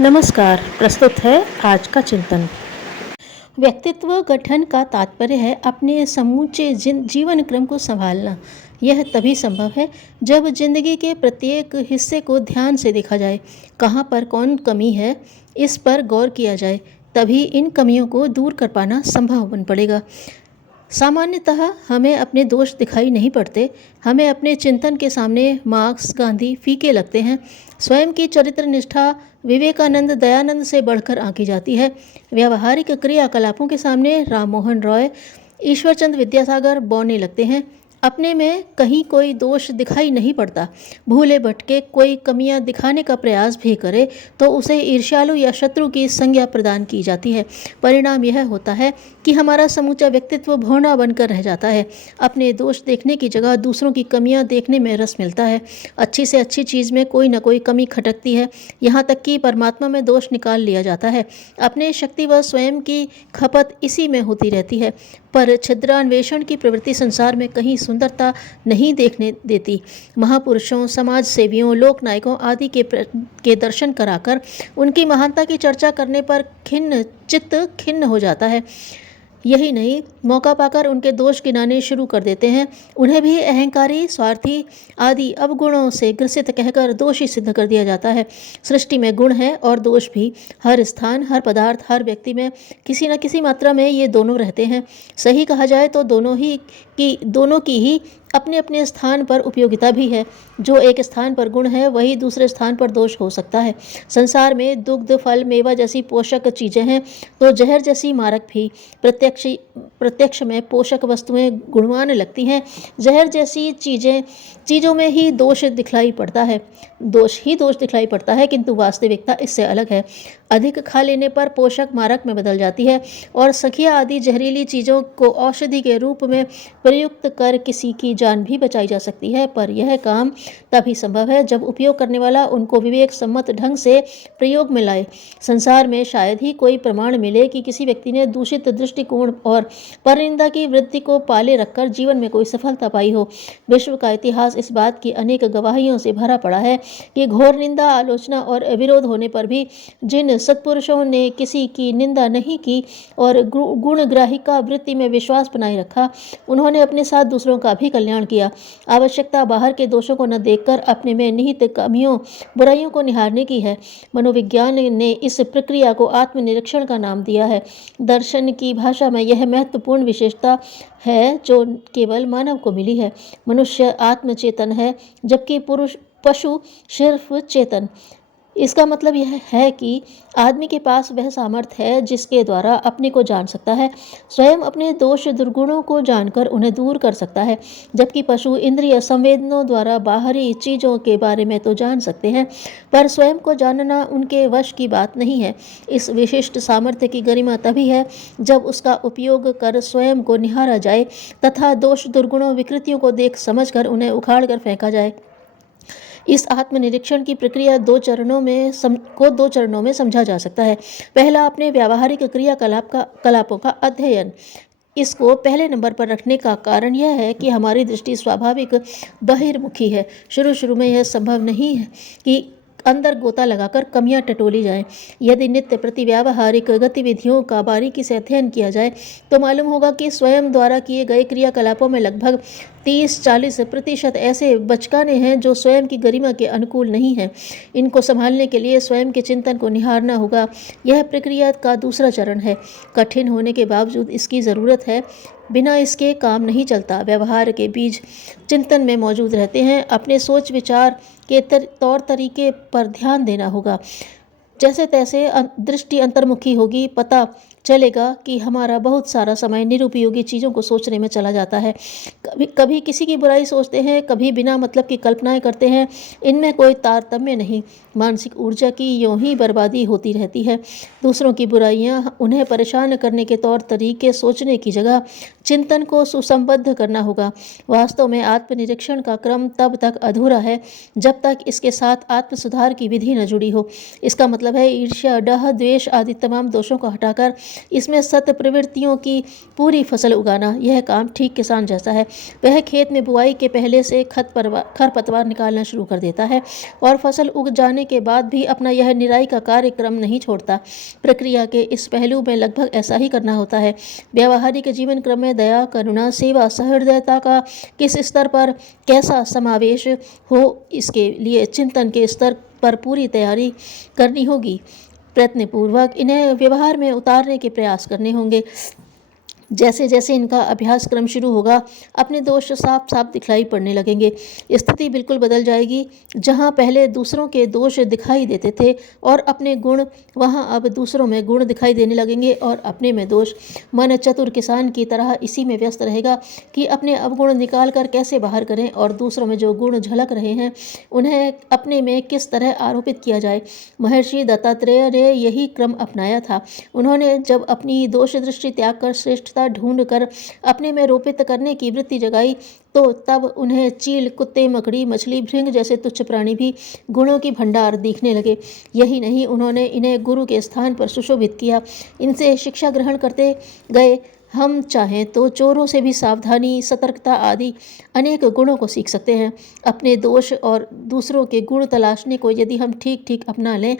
नमस्कार। प्रस्तुत है आज का चिंतन। व्यक्तित्व गठन का तात्पर्य है अपने समूचे जीवन क्रम को संभालना। यह तभी संभव है जब जिंदगी के प्रत्येक हिस्से को ध्यान से देखा जाए। कहाँ पर कौन कमी है, इस पर गौर किया जाए, तभी इन कमियों को दूर कर पाना संभव बन पड़ेगा। सामान्यतः हमें अपने दोष दिखाई नहीं पड़ते। हमें अपने चिंतन के सामने मार्क्स, गांधी फीके लगते हैं। स्वयं की चरित्र निष्ठा विवेकानंद, दयानंद से बढ़कर आंकी जाती है। व्यावहारिक क्रियाकलापों के सामने राम मोहन रॉय, ईश्वरचंद विद्यासागर बौने लगते हैं। अपने में कहीं कोई दोष दिखाई नहीं पड़ता। भूले भटके कोई कमियां दिखाने का प्रयास भी करे तो उसे ईर्ष्यालु या शत्रु की संज्ञा प्रदान की जाती है। परिणाम यह होता है कि हमारा समूचा व्यक्तित्व भौना बनकर रह जाता है। अपने दोष देखने की जगह दूसरों की कमियां देखने में रस मिलता है। अच्छी से अच्छी चीज़ में कोई न कोई कमी खटकती है, यहाँ तक कि परमात्मा में दोष निकाल लिया जाता है। अपने शक्ति व स्वयं की खपत इसी में होती रहती है, पर छिद्रान्वेषण की प्रवृत्ति संसार में कहीं सुंदरता नहीं देखने देती। महापुरुषों, समाज सेवियों, लोक नायकों आदि के दर्शन कराकर उनकी महानता की चर्चा करने पर चित्त खिन्न हो जाता है। यही नहीं, मौका पाकर उनके दोष गिनाने शुरू कर देते हैं। उन्हें भी अहंकारी, स्वार्थी आदि अवगुणों से ग्रसित कहकर दोषी सिद्ध कर दिया जाता है। सृष्टि में गुण है और दोष भी। हर स्थान, हर पदार्थ, हर व्यक्ति में किसी न किसी मात्रा में ये दोनों रहते हैं। सही कहा जाए तो दोनों की ही अपने अपने स्थान पर उपयोगिता भी है। जो एक स्थान पर गुण है वही दूसरे स्थान पर दोष हो सकता है। संसार में दुग्ध, फल, मेवा जैसी पोषक चीज़ें हैं तो जहर जैसी मारक भी। प्रत्यक्ष में पोषक वस्तुएं गुणवान लगती हैं। जहर जैसी चीज़ों में ही दोष दिखलाई पड़ता है, किंतु वास्तविकता इससे अलग है। अधिक खा लेने पर पोषक मारक में बदल जाती है और सखिया आदि जहरीली चीज़ों को औषधि के रूप में प्रयुक्त कर किसी की जान भी बचाई जा सकती है। पर यह काम तभी संभव है जब उपयोग करने वाला उनको विवेक सम्मत ढंग से प्रयोग में लाए। संसार में शायद ही कोई प्रमाण मिले कि किसी व्यक्ति ने दूषित दृष्टिकोण और परनिंदा की वृत्ति को पाले रखकर जीवन में कोई सफलता पाई हो। विश्व का इतिहास इस बात की अनेक गवाहियों से भरा पड़ा है कि घोर निंदा, आलोचना और विरोध होने पर भी जिन सत्पुरुषों ने किसी की निंदा नहीं की और गुणग्राहिका वृत्ति में विश्वास बनाए रखा, उन्होंने अपने साथ दूसरों का भी कल्याण किया। आवश्यकता बाहर के दोषों को न देखकर अपने में निहित कमियों, बुराइयों को निहारने की है। मनोविज्ञान ने इस प्रक्रिया को आत्मनिरीक्षण का नाम दिया है। दर्शन की भाषा में यह महत्वपूर्ण विशेषता है जो केवल मानव को मिली है। मनुष्य आत्मचेतन है, जबकि पशु सिर्फ चेतन। इसका मतलब यह है कि आदमी के पास वह सामर्थ्य है जिसके द्वारा अपने को जान सकता है। स्वयं अपने दोष दुर्गुणों को जानकर उन्हें दूर कर सकता है, जबकि पशु इंद्रिय संवेदनों द्वारा बाहरी चीज़ों के बारे में तो जान सकते हैं, पर स्वयं को जानना उनके वश की बात नहीं है। इस विशिष्ट सामर्थ्य की गरिमा तभी है जब उसका उपयोग कर स्वयं को निहारा जाए तथा दोष दुर्गुणों विकृतियों को देख समझकर उन्हें उखाड़ कर फेंका जाए। इस आत्मनिरीक्षण की प्रक्रिया दो चरणों में समझा जा सकता है। पहला, अपने व्यावहारिक क्रियाकलापों का अध्ययन। इसको पहले नंबर पर रखने का कारण यह है कि हमारी दृष्टि स्वाभाविक बहिर्मुखी है। शुरू में यह संभव नहीं है कि अंदर गोता लगाकर कमियां टटोली जाएं। यदि नित्य प्रति व्यावहारिक गतिविधियों का बारीकी से अध्ययन किया जाए तो मालूम होगा कि स्वयं द्वारा किए गए क्रियाकलापों में लगभग 30-40% ऐसे बचकाने हैं जो स्वयं की गरिमा के अनुकूल नहीं हैं। इनको संभालने के लिए स्वयं के चिंतन को निहारना होगा। यह प्रक्रिया का दूसरा चरण है। कठिन होने के बावजूद इसकी ज़रूरत है। बिना इसके काम नहीं चलता। व्यवहार के बीज चिंतन में मौजूद रहते हैं। अपने सोच विचार के तौर तरीके पर ध्यान देना होगा। जैसे तैसे दृष्टि अंतर्मुखी होगी, पता चलेगा कि हमारा बहुत सारा समय निरुपयोगी चीज़ों को सोचने में चला जाता है। कभी किसी की बुराई सोचते हैं, कभी बिना मतलब की कल्पनाएं करते हैं। इनमें कोई तारतम्य नहीं। मानसिक ऊर्जा की यूं ही बर्बादी होती रहती है। दूसरों की बुराइयां, उन्हें परेशान करने के तौर तरीके सोचने की जगह चिंतन को सुसंबद्ध करना होगा। वास्तव में आत्मनिरीक्षण का क्रम तब तक अधूरा है जब तक इसके साथ आत्म सुधार की विधि न जुड़ी हो। इसका मतलब मतलब है ईर्ष्या, डाह, द्वेष आदि तमाम दोषों को हटाकर इसमें सत प्रवृत्तियों की पूरी फसल उगाना। यह काम ठीक किसान जैसा है। वह खेत में बुआई के पहले से खरपतवार निकालना शुरू कर देता है और फसल उग जाने के बाद भी अपना यह निराई का कार्यक्रम नहीं छोड़ता। प्रक्रिया के इस पहलू में लगभग ऐसा ही करना होता है। व्यावहारिक जीवन क्रम में दया, करुणा, सेवा, सहृदयता का किस स्तर पर कैसा समावेश हो, इसके लिए चिंतन के स्तर पर पूरी तैयारी करनी होगी। प्रयत्नपूर्वक इन्हें व्यवहार में उतारने के प्रयास करने होंगे। जैसे जैसे इनका अभ्यास क्रम शुरू होगा, अपने दोष साफ साफ दिखलाई पड़ने लगेंगे। स्थिति बिल्कुल बदल जाएगी। जहाँ पहले दूसरों के दोष दिखाई देते थे और अपने गुण, वहाँ अब दूसरों में गुण दिखाई देने लगेंगे और अपने में दोष। मन चतुर किसान की तरह इसी में व्यस्त रहेगा कि अपने अवगुण निकाल कर कैसे बाहर करें और दूसरों में जो गुण झलक रहे हैं उन्हें अपने में किस तरह आरोपित किया जाए। महर्षि दत्तात्रेय ने यही क्रम अपनाया था। उन्होंने जब अपनी दोष दृष्टि त्याग कर श्रेष्ठता ढूंढ कर अपने में रोपित करने की वृत्ति जगाई, तो तब उन्हें चील, कुत्ते, मकड़ी, मछली, भृंग जैसे तुच्छ प्राणी भी गुणों की भंडार दिखने लगे। यही नहीं, उन्होंने इन्हें गुरु के स्थान पर सुशोभित किया। इनसे शिक्षा ग्रहण करते गए। हम चाहें तो चोरों से भी सावधानी, सतर्कता आदि अनेक गुणों को सीख सकते हैं। अपने दोष और दूसरों के गुण तलाशने को यदि हम ठीक ठीक अपना लें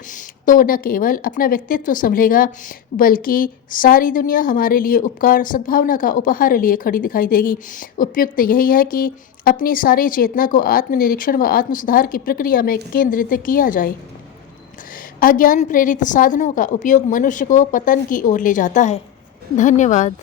तो न केवल अपना व्यक्तित्व संभलेगा, बल्कि सारी दुनिया हमारे लिए उपकार, सद्भावना का उपहार लिए खड़ी दिखाई देगी। उपयुक्त यही है कि अपनी सारी चेतना को आत्मनिरीक्षण व आत्मसुधार की प्रक्रिया में केंद्रित किया जाए। अज्ञान प्रेरित साधनों का उपयोग मनुष्य को पतन की ओर ले जाता है। धन्यवाद।